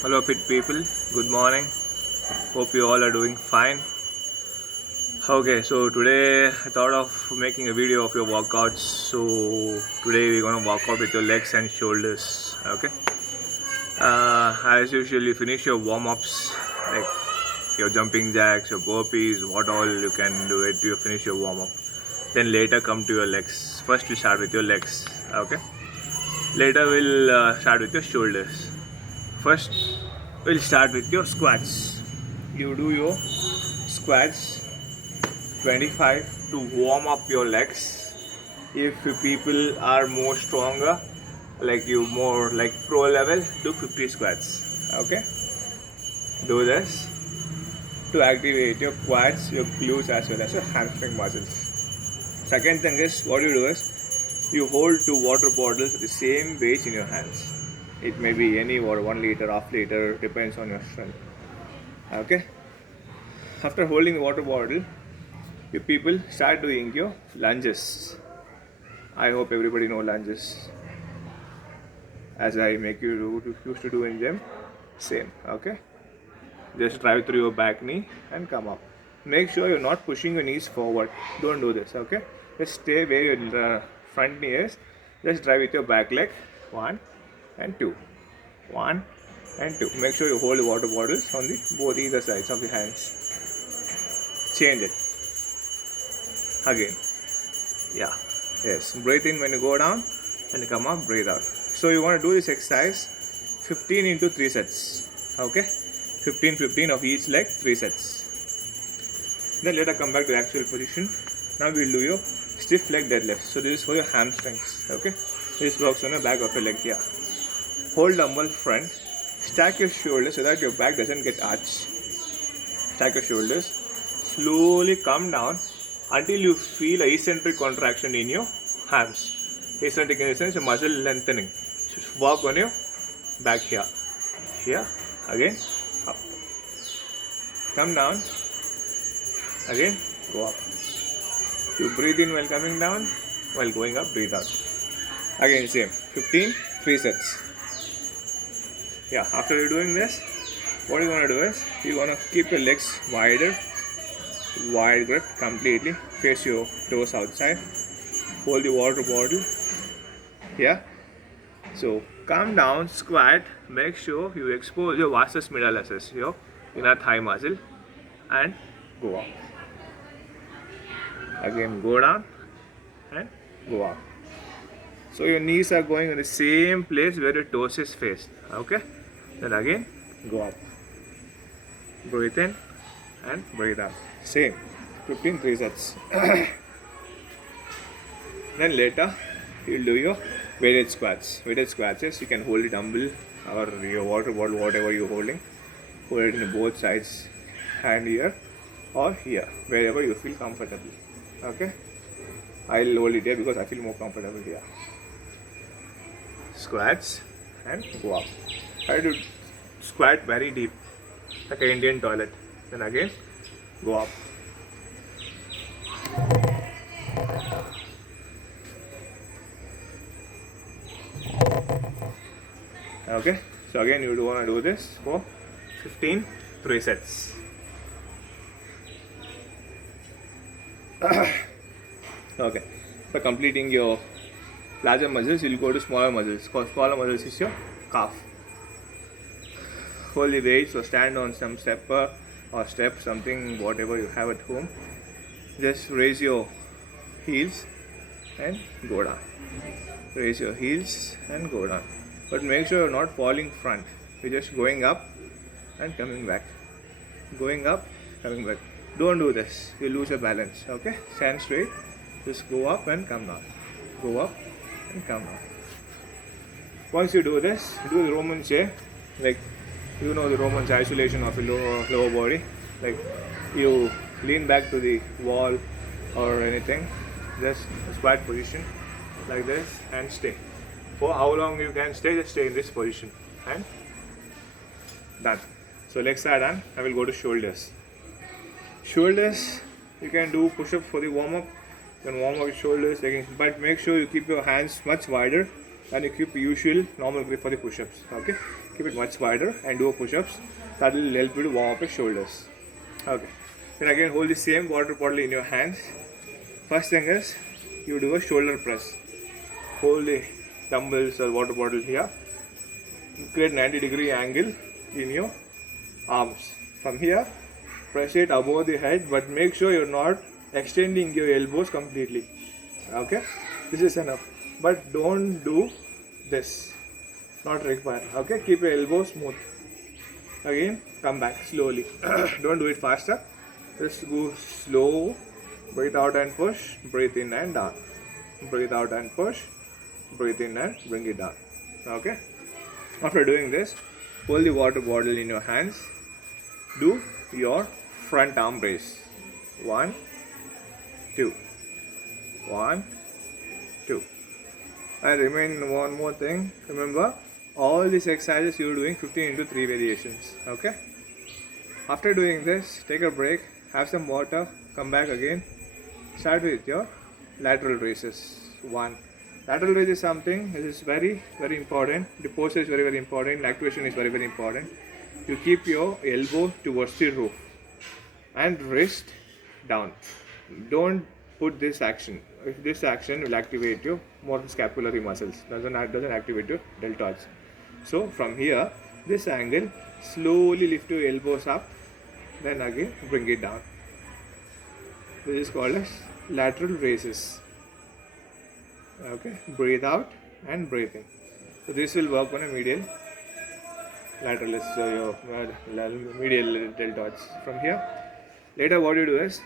Hello fit people, good morning. Hope you all are doing fine. Okay, so today I thought of making a video of your workouts. So today we're gonna work out with your legs and shoulders. Okay. As usual, you finish your warm-ups like your jumping jacks, your burpees, what all you can do it. You finish your warm-up. Then later come to your legs. First we start with your legs. Okay. Later we'll start with your shoulders. First, we'll start with your squats. You do your squats 25 to warm up your legs. If you people are more stronger, like you more like pro level, do 50 squats. Okay, do this to activate your quads, your glutes, as well as your hamstring muscles. Second thing is, what you do is you hold two water bottles with the same weight in your hands. It may be any water, 1 liter, half liter, depends on your strength. Okay. After holding the water bottle, you people start doing your lunges. I hope everybody know lunges, as I make you used to do in gym. Same. Okay. Just drive through your back knee and come up. Make sure you're not pushing your knees forward. Don't do this. Okay. Just stay where your front knee is. Just drive with your back leg. 1 and 2. 1 and 2. Make sure you hold the water bottles on the both either sides of the hands. Change it. Again. Yeah. Yes. Breathe in when you go down and come up, breathe out. So you want to do this exercise 15 into 3 sets. Okay? 15 of each leg, 3 sets. Then let us come back to the actual position. Now we'll do your stiff leg deadlift. So this is for your hamstrings. Okay? This works on the back of your leg here. Hold dumbbell front. Stack your shoulders so that your back doesn't get arched. Stack your shoulders. Slowly come down until you feel an eccentric contraction in your hams. Eccentric in the sense, a muscle lengthening. So work on your back here. Here. Again. Up. Come down. Again. Go up. You breathe in while coming down. While going up, breathe out. Again, same. 15, 3 sets. Yeah, after you're doing this, what you want to do is, you want to keep your legs wider, wide grip completely, face your toes outside, hold the water bottle, yeah. So come down, squat, make sure you expose your vastus medialis, your inner thigh muscle, and go up. Again, go down and go up. So your knees are going in the same place where your toes is faced. Okay? Then again, go up. Breathe in and breathe out. Same. 15 3 sets. Then later, you'll do your weighted squats. Weighted squats is you can hold a dumbbell or your water bottle, whatever you're holding. Hold it in both sides, hand here or here, wherever you feel comfortable. Okay? I'll hold it here because I feel more comfortable here. Squats and go up. Try to squat very deep, like an Indian toilet. Then again, go up. Okay, so again you want to do this for 15 3 sets. Okay, for completing your larger muscles, you'll go to smaller muscles. Because smaller muscles is your calf. Hold the weights or stand on some stepper or step, something, whatever you have at home. Just raise your heels and go down. Raise your heels and go down. But make sure you're not falling front. You're just going up and coming back. Going up, coming back. Don't do this. You lose your balance. Okay? Stand straight. Just go up and come down. Go up and come down. Once you do this, do the Roman chair. Like, you know the Roman chair, isolation of your lower body. Like, you lean back to the wall or anything. Just squat position like this and stay. For how long you can stay, just stay in this position. And done. So legs are done. I will go to shoulders. Shoulders, you can do push-up for the warm-up. You can warm up your shoulders again, but make sure you keep your hands much wider and you keep usual normal grip for the push-ups. Okay, keep it much wider and do push-ups. That will help you to warm up your shoulders. Okay, then again hold the same water bottle in your hands. First thing is you do a shoulder press. Hold the dumbbells or water bottle here. Create 90-degree angle in your arms. From here, press it above the head, but make sure you're not extending your elbows completely. Okay, this is enough, but don't do this, not required. Okay, keep your elbows smooth. Again, come back slowly. Don't do it faster, just go slow. Breathe out and push, breathe in and down, breathe out and push, breathe in and bring it down. Okay, after doing this, hold the water bottle in your hands. Do your front arm raise. 1, 2, 1, 2. And remain one more thing. Remember, all these exercises you're doing 15 into 3 variations. Okay. After doing this, take a break, have some water, come back again. Start with your lateral raises. 1. Lateral raise is something. This is very important. The posture is very important. Activation is very important. You keep your elbow towards the roof and wrist down. Don't put this action. If this action will activate your more scapulary muscles, doesn't activate your deltoids. So from here, this angle, slowly lift your elbows up, then again bring it down. This is called as lateral raises. Okay, breathe out and breathe in. So this will work on a medial lateralis, so your medial deltoids. From here, later what you do is,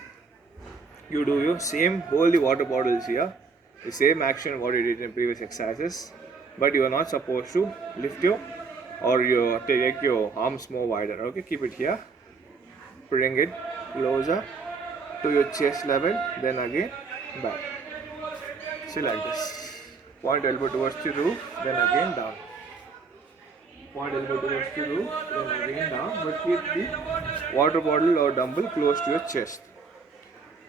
you do your same, hold the water bottles here, the same action what you did in previous exercises, but you are not supposed to lift your or you take your arms more wider. Okay, keep it here, bring it closer to your chest level, then again back. See, like this. Point elbow towards the roof, then again down. Point elbow towards the roof, then again down, but keep the water bottle or dumbbell close to your chest.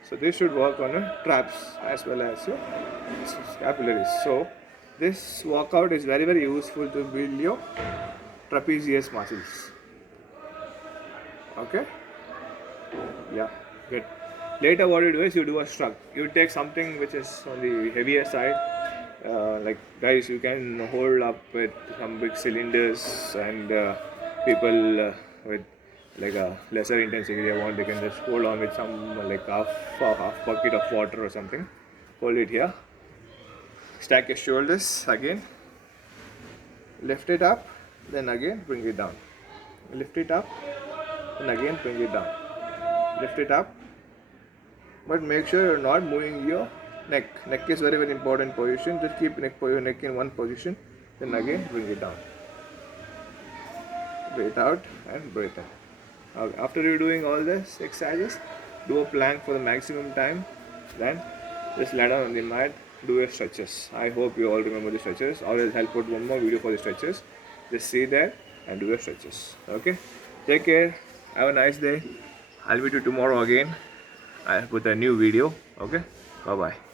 So this should work on your traps as well as your scapularies. So this workout is very useful to build your trapezius muscles. Okay? Yeah, good. Later what you do is you do a shrug. You take something which is on the heavier side. Like guys, you can hold up with some big cylinders, and people with like a lesser intensity they want, they can just hold on with some like half bucket of water or something. Hold it here. Stack your shoulders again. Lift it up, then again bring it down. Lift it up, and again bring it down. Lift it up, but make sure you're not moving your neck. Neck is very important position. Just keep your neck in one position, then again bring it down. Breathe out and breathe in. Okay. After you're doing all this exercises, do a plank for the maximum time, then just lie down on the mat, do your stretches. I hope you all remember the stretches, or else I'll put one more video for the stretches. Just see that and do your stretches. Okay, take care, have a nice day. I'll meet you tomorrow again. I'll put a new video. Okay, bye bye.